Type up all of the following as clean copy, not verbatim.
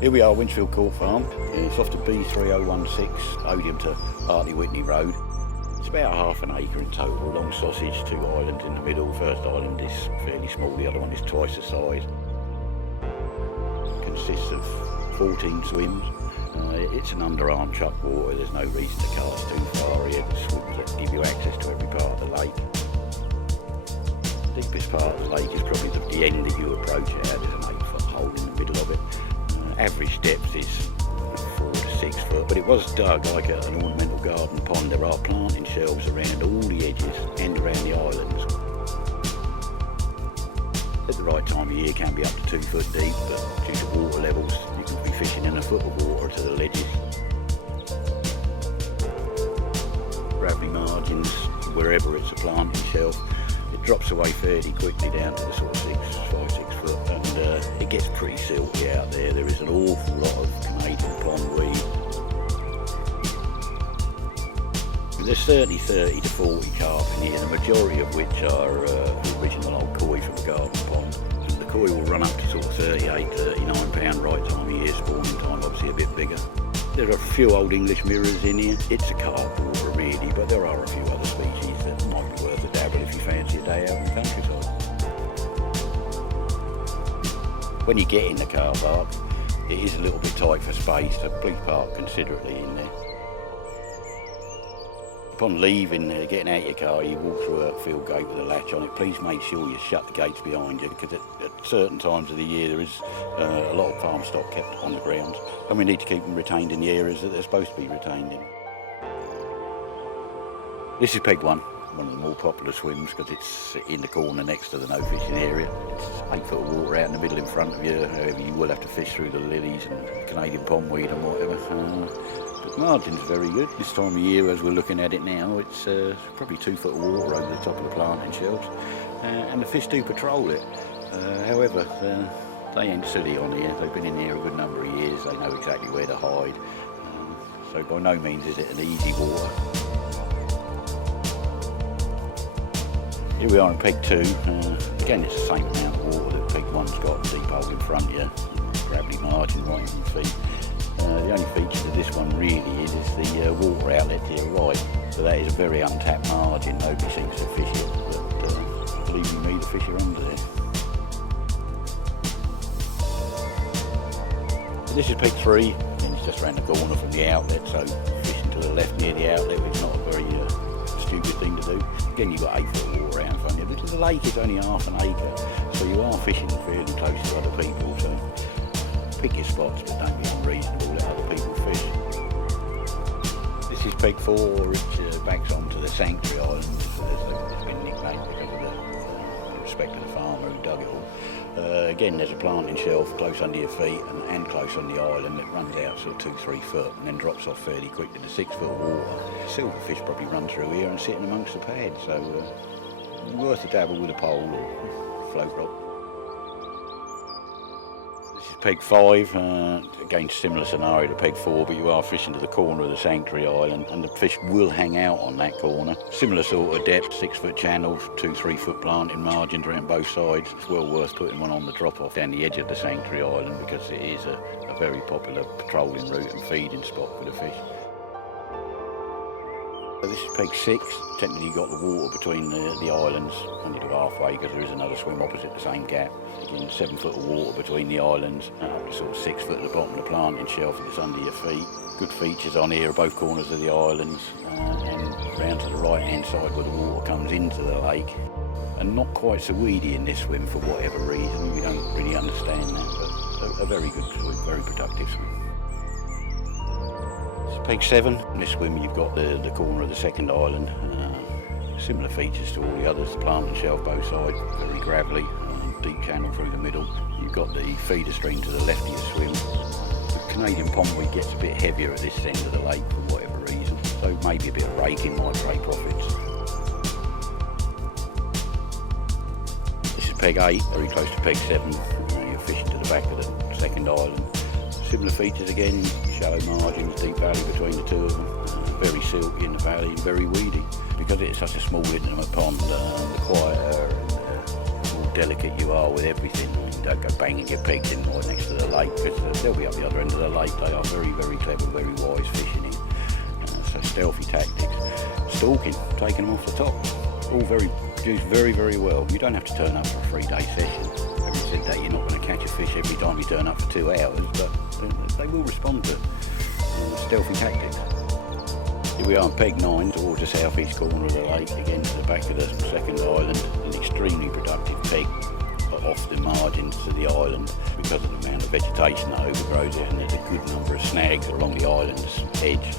Here we are, Winchfield Carp Farm. It's off the B3016, Odium to Hartley Whitney Road. It's about half an acre in total, long sausage, 2 islands in the middle. First island is fairly small, the other one is twice the size. It consists of 14 swims. It's an underarm chuck water, there's no reason to cast too far here. The swims that give you access to every part of the lake. The deepest part of the lake is probably the end that you approach it at. There's an 8-foot hole in the middle of it. Average depth is 4 to 6 foot, but it was dug like an ornamental garden pond. There are planting shelves around all the edges and around the islands. At the right time of year, it can be up to 2 foot deep, but due to water levels, you can be fishing in a foot of water to the ledges. Gravelly margins, wherever it's a planting shelf, it drops away fairly quickly down to the sort of 5, 6 foot, and it gets pretty silty out there. There is an awful lot of Canadian pondweed. There's certainly 30 to 40 carp in here, the majority of which are the original old koi from the garden pond. And the koi will run up to sort of 38, 39 pound right time of year, spawning time obviously a bit bigger. There are a few old English mirrors in here. It's a carp water really, but there are a few other species that might be worth a dabble if you fancy a day out in the countryside. When you get in the car park, it is a little bit tight for space, so please park considerately in there. Upon leaving, getting out of your car, you walk through a field gate with a latch on it. Please make sure you shut the gates behind you, because at certain times of the year there is a lot of farm stock kept on the grounds, and we need to keep them retained in the areas that they're supposed to be retained in. This is Peg 1, one of the more popular swims because it's in the corner next to the no fishing area. It's 8 foot of water out in the middle in front of you. However, you will have to fish through the lilies and Canadian pondweed and whatever. But the margin's very good. This time of year, as we're looking at it now, it's probably 2 foot of water over the top of the planting shelves, and the fish do patrol it. However, they ain't silly on here. They've been in here a good number of years. They know exactly where to hide. So by no means is it an easy water. Here we are in Peg 2. Again, it's the same amount of water that Peg 1's got. Deep hole in front of you, gravelly margin right on your feet. The only feature to this one really is the water outlet to your right. So that is a very untapped margin. Nobody seems to fish it, but believe you me, the fish are under there. This is Peg 3, and it's just around the corner from the outlet, so fishing to the left near the outlet is not a very stupid thing to do. Again, you've got 8 foot of water out in front of you. The lake is only half an acre, so you are fishing fairly close to other people, so pick your spots, but don't be unreasonable, let other people fish. This is Peg 4, which backs onto the Sanctuary Island. It's been nicknamed because of the respect of the farmer who dug it all. Again, there's a planting shelf close under your feet and close on the island that runs out sort of 2, 3 foot and then drops off fairly quickly to 6 foot of water. Silverfish probably run through here and sitting amongst the pads, so worth a dabble with a pole or float rod. This is Peg 5, again similar scenario to Peg 4, but you are fishing to the corner of the Sanctuary Island and the fish will hang out on that corner. Similar sort of depth, 6 foot channels, 2, 3 foot planting margins around both sides. It's well worth putting one on the drop off down the edge of the Sanctuary Island because it is a very popular patrolling route and feeding spot for the fish. So this is Peg 6. Technically you've got the water between the islands, only to halfway because there is another swim opposite the same gap. Again, 7 foot of water between the islands, up to sort of 6 foot at the bottom of the planting shelf that's under your feet. Good features on here are both corners of the islands and round to the right hand side where the water comes into the lake. And not quite so weedy in this swim for whatever reason, we don't really understand that, but a very good swim, very productive swim. Peg 7, in this swim you've got the corner of the second island, similar features to all the others, the planting shelf both sides, very gravelly, deep channel through the middle. You've got the feeder stream to the left of your swim. The Canadian pondweed gets a bit heavier at this end of the lake for whatever reason, so maybe a bit of raking might break profits. This is Peg 8, very close to Peg 7, you're fishing to the back of the second island. Similar features again, shallow margins, deep valley between the two of them, very silky in the valley and very weedy. Because it's such a small intimate pond, the quieter and more delicate you are with everything. Don't go banging your pegs in right next to the lake, because they'll be up the other end of the lake. They are very, very clever, very wise fishing in. So stealthy tactics. Stalking, taking them off the top. All produced very, very well. You don't have to turn up for a 3-day session. Having said that, you're not going to catch a fish every time you turn up for 2 hours, but they will respond to stealthy tactics. Here we are on peg 9 towards the southeast corner of the lake, again to the back of the second island. An extremely productive peg off the margins of the island because of the amount of vegetation that overgrows it, and there's a good number of snags along the island's edge.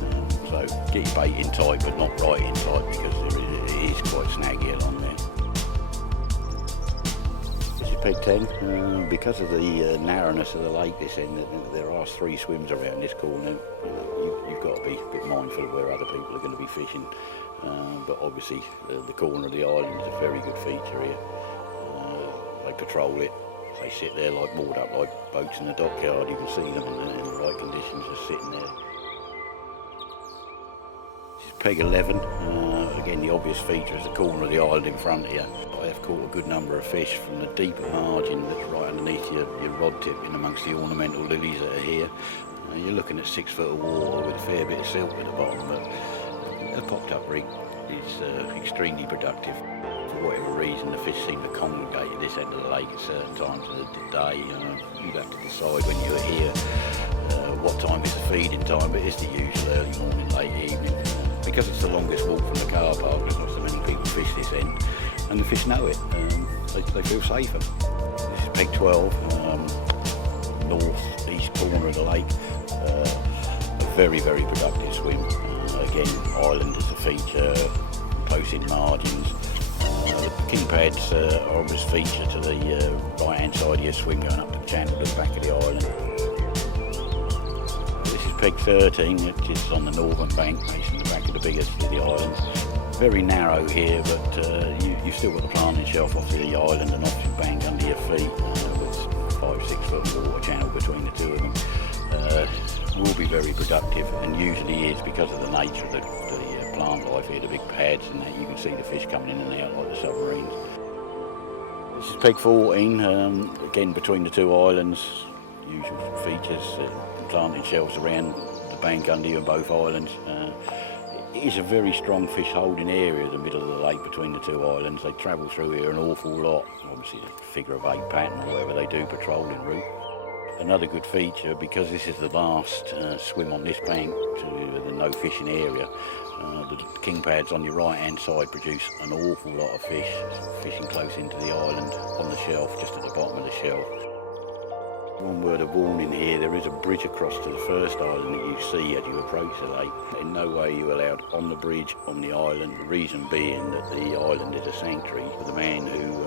So get your bait in tight, but not right in tight, because it is quite snaggy along there. This is peg 10. Because of the narrowness of the lake this end, there are 3 swims around this corner. You've got to be a bit mindful of where other people are going to be fishing. But obviously the corner of the island is a very good feature here. They patrol it. They sit there like moored up like boats in the dockyard. You can see them in the right conditions, just sitting there. This is peg 11. Again, the obvious feature is the corner of the island in front here. I have caught a good number of fish from the deeper margin that's right underneath your rod tip, in amongst the ornamental lilies that are here. You're looking at 6 foot of water with a fair bit of silt at the bottom, but a popped up rig is extremely productive. For whatever reason, the fish seem to congregate at this end of the lake at certain times of the day. You'd have to decide when you're here what time is the feeding time, but it's the usual early morning, late evening. Because it's the longest walk from the car park, there's not so many people fish this end, and the fish know it. They feel safer. This is peg 12, north-east corner of the lake. A very, very productive swim. Again, island is a feature, close in margins. The king pads are obvious feature to the right-hand side of your swim going up the channel to the back of the island. This is peg 13, which is on the northern bank, facing the back of the biggest of the island. Very narrow here, but you've still got the planting shelf off the island and off your bank under your feet, with 5-6 foot water channel between the two of them. Will be very productive, and usually is because of the nature of the plant life here, the big pads, and that you can see the fish coming in and out like the submarines. This is peg 14, again between the two islands, usual features, planting shelves around the bank under you on both islands. It is a very strong fish holding area, the middle of the lake between the two islands. They travel through here an awful lot, obviously the figure of 8 pattern or whatever they do patrolling route. Another good feature, because this is the last swim on this bank to the no fishing area, the king pads on your right hand side produce an awful lot of fish, fishing close into the island on the shelf, just at the bottom of the shelf. One word of warning here, there is a bridge across to the first island that you see as you approach the lake. In no way are you allowed on the bridge on the island, the reason being that the island is a sanctuary for the man who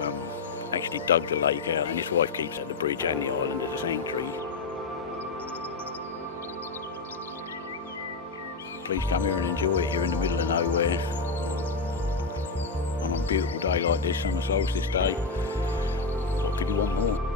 actually dug the lake out, and his wife keeps at the bridge and the island as a sanctuary. Please come here and enjoy it here in the middle of nowhere. On a beautiful day like this, summer solstice day, what could you want more?